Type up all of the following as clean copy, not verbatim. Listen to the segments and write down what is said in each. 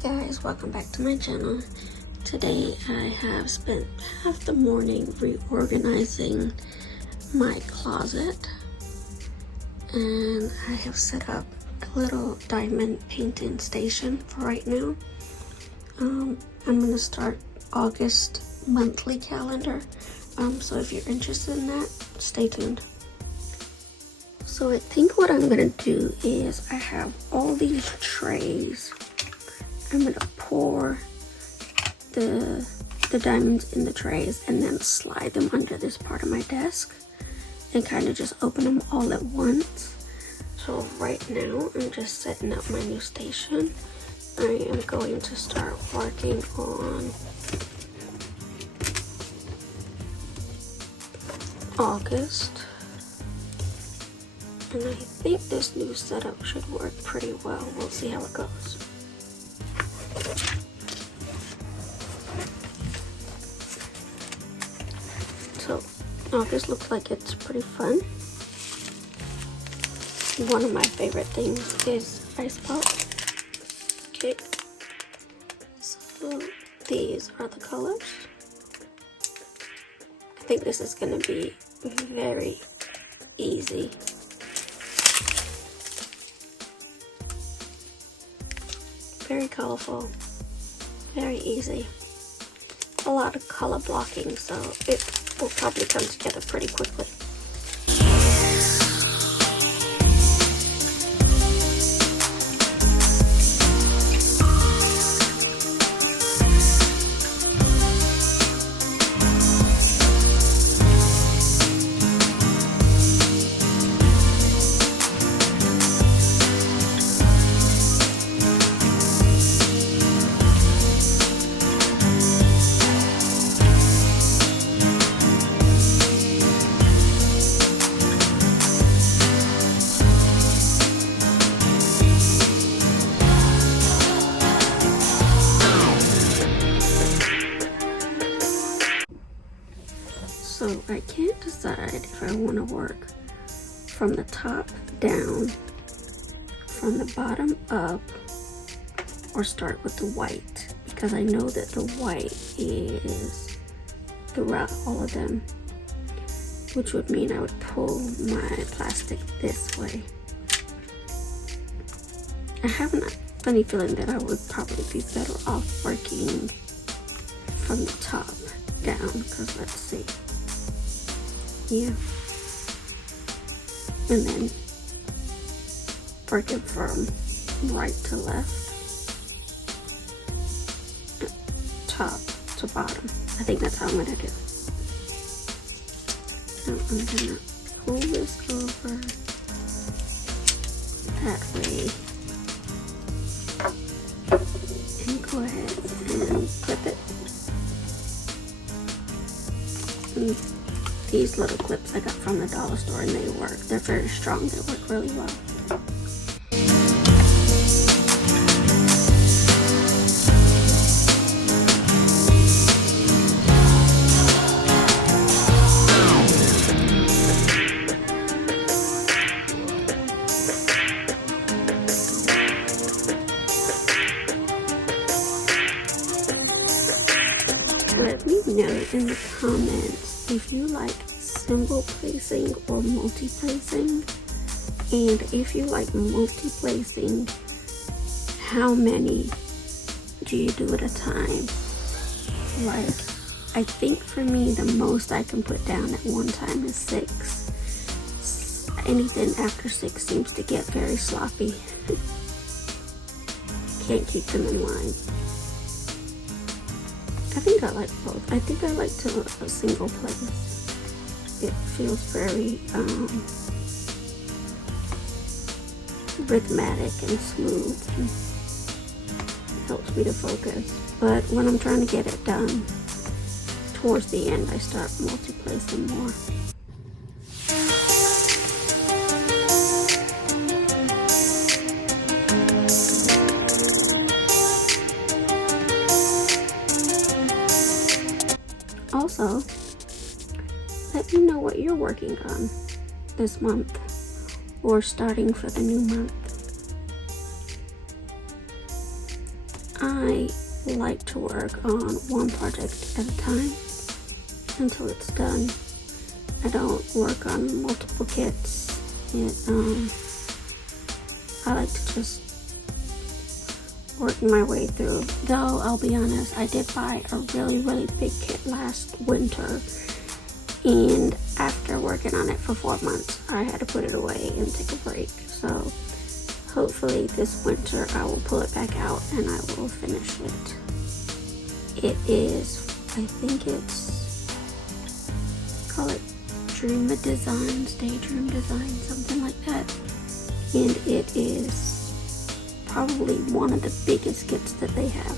Hey guys, welcome back to my channel. Today I have spent half the morning reorganizing my closet, and I have set up a little diamond painting station for right now. I'm going to start August monthly calendar, so if you're interested in that, stay tuned. So I think what I'm going to do is I have all these trays. I'm going to pour the diamonds in the trays and then slide them under this part of my desk and kind of just open them all at once. So right now I'm just setting up my new station. I am going to start working on August. And I think this new setup should work pretty well. We'll see how it goes. So August looks like it's pretty fun. One of my favorite things is ice pop. Okay, so these are the colors. I think this is going to be very easy. Very colorful, very easy. A lot of color blocking, so it will probably come together pretty quickly. So I can't decide if I want to work from the top down, from the bottom up, or start with the white, because I know that the white is throughout all of them, which would mean I would pull my plastic this way. I have a funny feeling that I would probably be better off working from the top down, because let's see. Yeah, and then working from right to left, top to bottom. I think that's how I'm gonna do. Now I'm gonna pull this over that way and go ahead and clip it. These little clips I got from the dollar store, and they work. They're very strong. They work really well. Let me know in the comments if you like symbol placing or multi-placing, and if you like multi-placing, how many do you do at a time? Like, I think for me the most I can put down at one time is 6. Anything after 6 seems to get very sloppy. Can't keep them in line. I think I like both. I think I like to a single place. It feels very rhythmic and smooth. It helps me to focus. But when I'm trying to get it done, towards the end I start multi-placing more. Also, let me know what you're working on this month or starting for the new month. I like to work on one project at a time until it's done. I don't work on multiple kits. I like to just work my way through. Though, I'll be honest, I did buy a really big kit last winter, and after working on it for 4 months, I had to put it away and take a break. So hopefully this winter I will pull it back out and I will finish it. It is, I think it's, call it Dream Designs, Daydream Design, something like that. And it is probably one of the biggest kits that they have.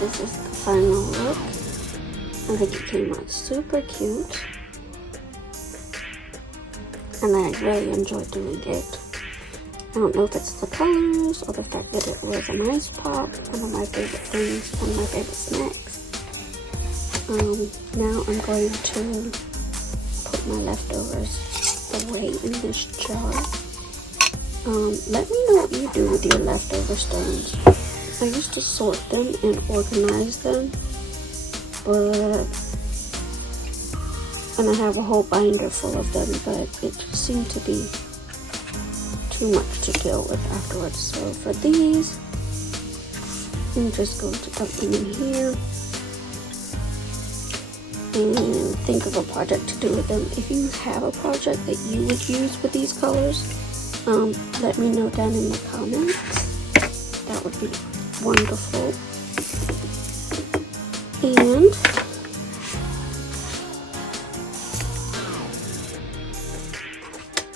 this is the final look. I think it came out super cute. And I really enjoyed doing it. I don't know if it's the colors or the fact that it was an ice pop, one of my favorite things, one of my favorite snacks. Now I'm going to put my leftovers away in this jar. Let me know what you do with your leftover stones. I used to sort them and organize them, and I have a whole binder full of them, but it just seemed to be too much to deal with afterwards. So for these, I'm just going to dump them in here and think of a project to do with them. If you have a project that you would use with these colors, let me know down in the comments. That would be wonderful. And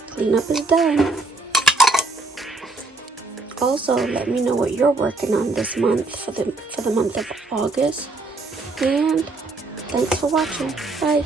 cleanup is done. Also, let me know what you're working on this month for the month of August. And thanks for watching. Bye.